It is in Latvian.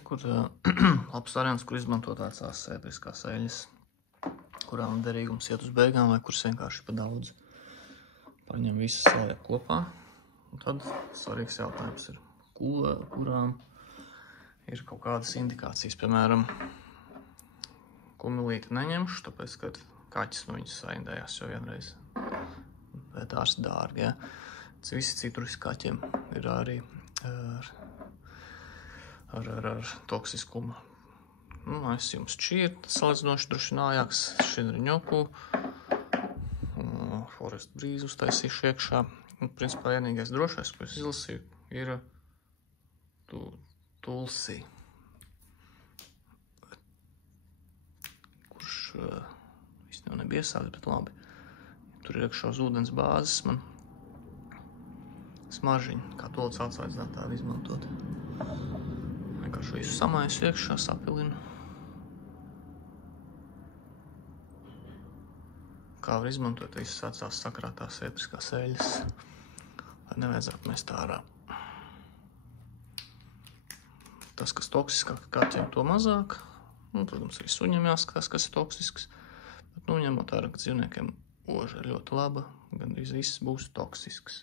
Kur labs variants, kur izmantot vecās ētriskās eļas, kurām derīgums iet uz beigām vai kuras vienkārši pa daudz. Paņem visas saliek kopā. Un tad svarīgs jautājums ir, kurām ir kaut kādas indikācijas. Piemēram, kumilīti neņemšu, tāpēc, ka kaķis no viņas saindējās jau vienreiz. Bet tās dārgi, ja. Visi citrus kaķiem ir arī ar toksiskumu. Es jums šķiet salīdzinoši droši nājāks šinriņoku, Forest Breeze uztaisīšu iekšā. Principā vienīgais drošais, ko es izlasīju, ir Tulsi, kurš īstenībā nebija iesākts, bet labi. Tur ir iekšā uz ūdens bāzes man smažiņa, kā to atsvaidzinātu tādu izmantot. Vienkārši visu samaisu iekšā, sapilinu. Kā var izmantot visas vecās sakrātās ētriskās eļas, lai nevajadzētu mest ārā. Tas, kas toksiskāk kaķiem, to mazāk. Protams, arī suņiem jāskatās, kas ir toksisks. Bet, ņemot vērā, ka dzīvniekiem oža ir ļoti laba, gandrīz viss būs toksisks.